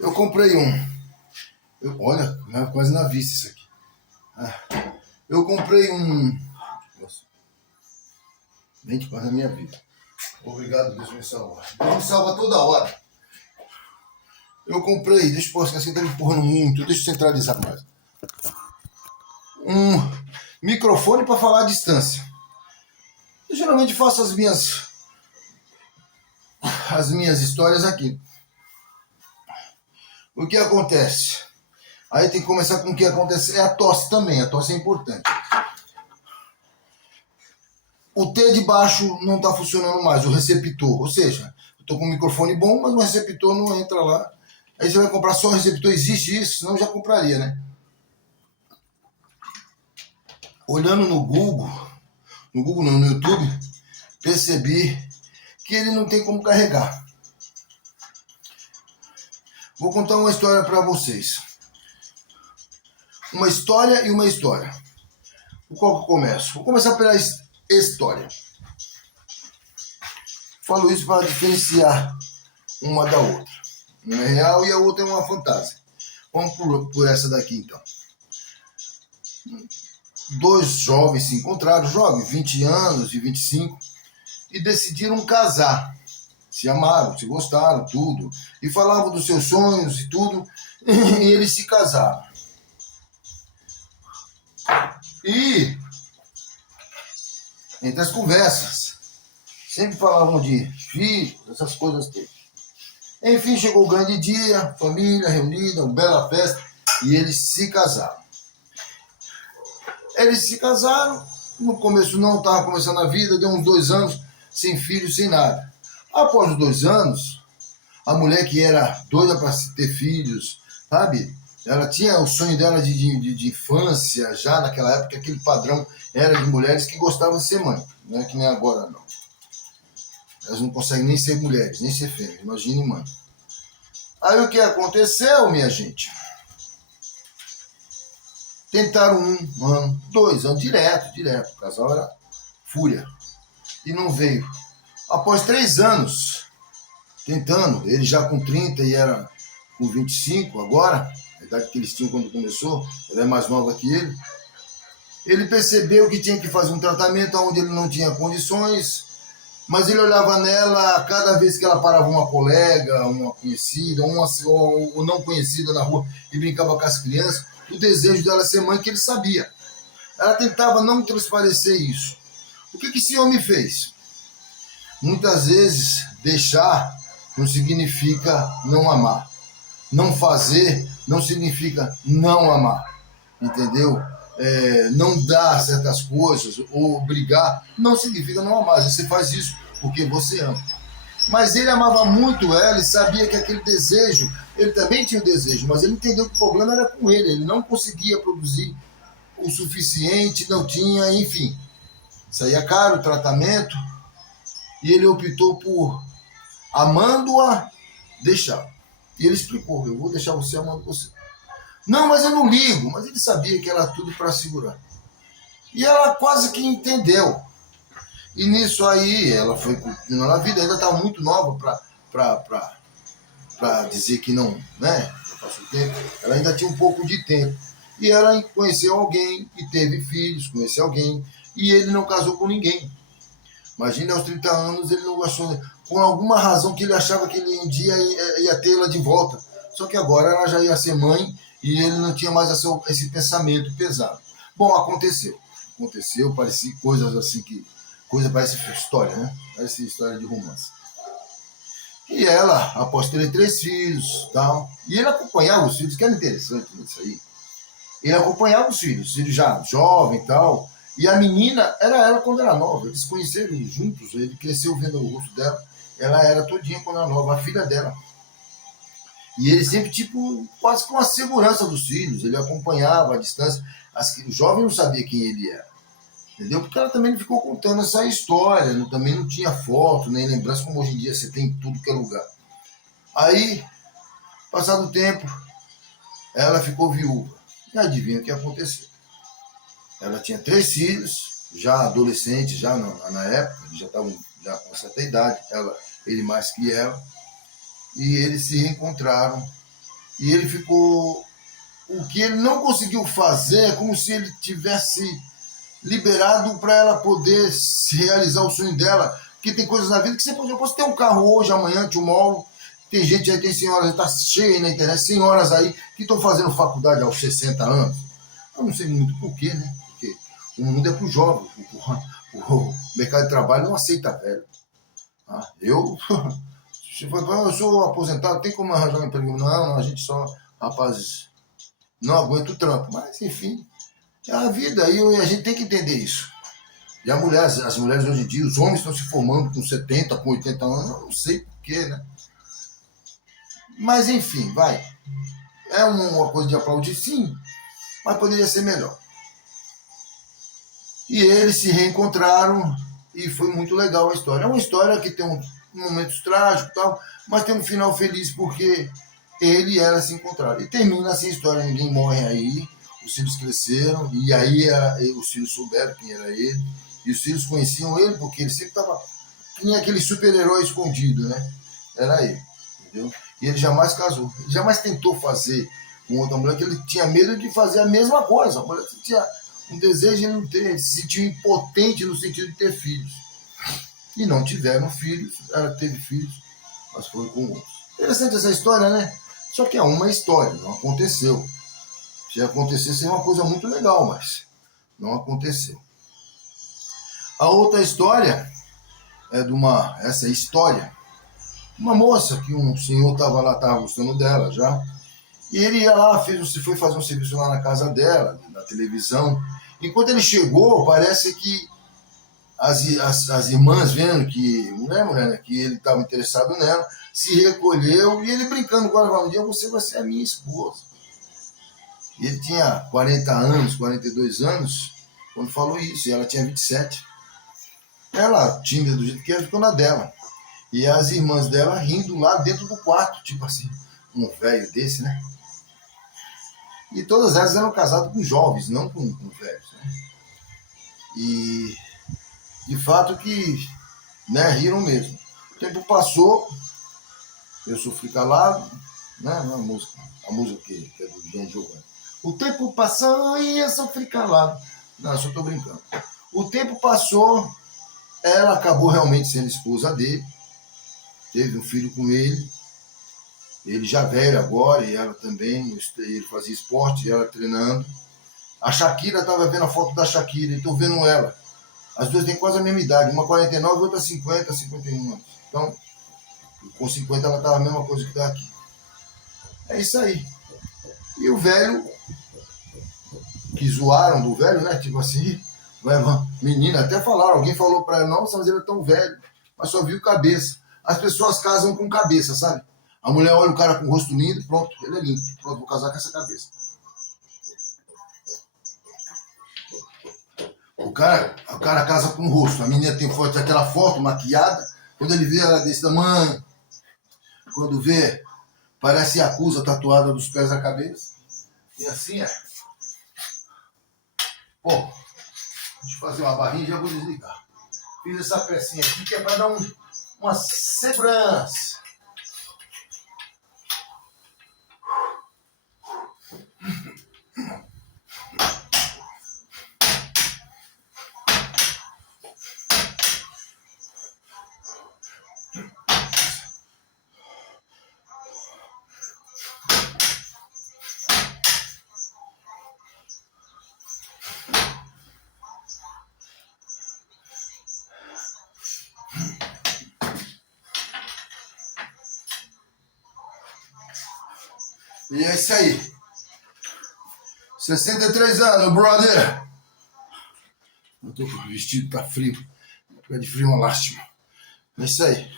Eu comprei olha, quase na vista isso aqui. Eu comprei Nossa, gente, quase na minha vida. Obrigado, Deus me salva. Deus me salva toda hora. Eu comprei, deixa eu postar assim, tá me empurrando muito, deixa eu centralizar mais. Um microfone para falar à distância. Eu geralmente faço as minhas histórias aqui. O que acontece? Aí tem que começar com o que acontece. É a tosse também, a tosse é importante. O T de baixo não está funcionando mais, o receptor. Ou seja, eu estou com um microfone bom, mas o receptor não entra lá. Aí você vai comprar só o receptor, existe isso? Senão eu já compraria, né? Olhando no Google não, no YouTube, percebi que ele não tem como carregar. Vou contar uma história para vocês. Uma história e uma história. Qual que eu começo? Vou começar pela história. Falo isso para diferenciar uma da outra. Uma é real e a outra é uma fantasia. Vamos por essa daqui, então. Dois jovens se encontraram, jovens, 20 anos e 25, e decidiram casar. Se amaram, se gostaram, tudo. E falavam dos seus sonhos e tudo. E eles se casaram. E, entre as conversas, sempre falavam de filhos, essas coisas todas. Enfim, chegou o grande dia, família reunida, uma bela festa, e eles se casaram. Eles se casaram, no começo não estava começando a vida, deu uns 2 anos, sem filhos, sem nada. Após os 2 anos, a mulher que era doida para ter filhos, sabe? Ela tinha o sonho dela de infância, já naquela época, aquele padrão era de mulheres que gostavam de ser mãe. Não é que nem agora, não. Elas não conseguem nem ser mulheres, nem ser fêmeas, imagine mãe. Aí o que aconteceu, minha gente? Tentaram 1 ano, 2 anos, direto. O casal era fúria. E não veio. Após 3 anos, tentando, ele já com 30 e era com 25 agora, a idade que eles tinham quando começou, ela é mais nova que ele. Ele percebeu que tinha que fazer um tratamento onde ele não tinha condições, mas ele olhava nela, cada vez que ela parava uma colega, uma conhecida, ou não conhecida na rua e brincava com as crianças, o desejo dela ser mãe que ele sabia. Ela tentava não transparecer isso. O que esse homem fez? Muitas vezes, deixar não significa não amar. Não fazer não significa não amar. Entendeu? Não dar certas coisas ou brigar não significa não amar. Você faz isso porque você ama. Mas ele amava muito ela e sabia que aquele desejo, ele também tinha o desejo, mas ele entendeu que o problema era com ele não conseguia produzir o suficiente, não tinha, enfim. Saía caro o tratamento e ele optou por, amando-a, deixar. E ele explicou, eu vou deixar você amando você. Não, mas eu não ligo. Mas ele sabia que era tudo para segurar. E ela quase que entendeu. E nisso aí, ela foi continuando a vida, ainda estava muito nova para dizer que não, né? Passou o tempo. Ela ainda tinha um pouco de tempo. E ela conheceu alguém e teve filhos, conheceu alguém, e ele não casou com ninguém. Imagina, aos 30 anos, ele não achou, com alguma razão que ele achava que ele um dia ia ter ela de volta. Só que agora ela já ia ser mãe e ele não tinha mais esse pensamento pesado. Bom, aconteceu, parecia coisas assim que... Coisa parece história, né? Parece história de romance. E ela, após ter 3 filhos, tal, e ele acompanhava os filhos, que era interessante nisso aí. Ele acompanhava os filhos já jovem e tal. E a menina era ela quando era nova. Eles se conheceram juntos, ele cresceu vendo o rosto dela. Ela era todinha quando era nova, a filha dela. E ele sempre, tipo, quase com a segurança dos filhos. Ele acompanhava à distância. O jovem não sabia quem ele era. Entendeu? Porque ela também ficou contando essa história. Também não tinha foto, nem lembrança, como hoje em dia você tem em tudo que é lugar. Aí, passado o tempo, ela ficou viúva. E adivinha o que aconteceu? Ela tinha 3 filhos, já adolescentes, já na época, eles já estavam já com certa idade, ele mais que ela, e eles se reencontraram. E ele ficou... O que ele não conseguiu fazer é como se ele tivesse liberado para ela poder se realizar o sonho dela. Porque tem coisas na vida que você pode ter um carro hoje, amanhã, te moro. Tem gente aí, tem senhoras, está cheia aí na internet, senhoras aí que estão fazendo faculdade aos 60 anos. Eu não sei muito porquê, né? Porque o mundo é para os jovens. O mercado de trabalho não aceita velho. Eu sou aposentado, tem como arranjar um emprego? Não, a gente só, rapazes, não aguenta o trampo. Mas, enfim, é a vida e a gente tem que entender isso. E as mulheres hoje em dia, os homens estão se formando com 70, com 80 anos, eu não sei porquê, né? Mas, enfim, vai. É uma coisa de aplaudir, sim, mas poderia ser melhor. E eles se reencontraram e foi muito legal a história. É uma história que tem momentos trágicos e tal, mas tem um final feliz porque ele e ela se encontraram. E termina assim a história, ninguém morre aí, os filhos cresceram, e aí os filhos souberam quem era ele, e os filhos conheciam ele porque ele sempre estava... Tinha aquele super-herói escondido, né? Era ele, entendeu? E ele jamais casou, ele jamais tentou fazer com outra mulher, que ele tinha medo de fazer a mesma coisa. A mulher tinha um desejo de não ter, ele se sentiu impotente no sentido de ter filhos. E não tiveram filhos, ela teve filhos, mas foi com outros. Interessante essa história, né? Só que é uma história, não aconteceu. Se acontecesse, seria uma coisa muito legal, mas não aconteceu. A outra história é essa história, uma moça que um senhor estava lá, estava gostando dela já, e ele ia lá, foi fazer um serviço lá na casa dela, na televisão. Enquanto ele chegou, parece que as irmãs, vendo que, mulher, né, que ele estava interessado nela, se recolheu, e ele brincando com ela, um dia você vai ser a minha esposa. E ele tinha 40 anos, 42 anos, quando falou isso, e ela tinha 27. Ela, tímida do jeito que era, ficou na dela. E as irmãs dela rindo lá dentro do quarto, tipo assim, um velho desse, né? E todas elas eram casadas com jovens, não com velhos, né? E de fato que, né, riram mesmo. O tempo passou, eu sofri calado, né? A música que é do Jean Giovanni. O tempo passou e eu sofri calado. Não, eu só estou brincando. O tempo passou, ela acabou realmente sendo esposa dele, teve um filho com ele já velho agora, e ela também, ele fazia esporte, e ela treinando. A Shakira, estava vendo a foto da Shakira, e estou vendo ela. As duas têm quase a mesma idade, uma 49 e outra 50, 51 anos. Então, com 50 ela estava a mesma coisa que está aqui. É isso aí. E o velho, que zoaram do velho, né? Tipo assim, menina, até falaram, alguém falou para ela, nossa, mas ele é tão velho, mas só viu cabeça. As pessoas casam com cabeça, sabe? A mulher olha o cara com o rosto lindo, pronto, ele é lindo. Pronto, vou casar com essa cabeça. O cara casa com o rosto. A menina tem forte aquela foto maquiada. Quando ele vê ela desse tamanho, quando vê, parece Yakuza tatuada dos pés à cabeça. E assim é. Bom, deixa eu fazer uma barrinha e já vou desligar. Fiz essa pecinha aqui que é para dar uma segurança. E é isso aí. 63 anos, brother. Eu tô com o vestido, tá frio. Ficar de frio é uma lástima. É isso aí.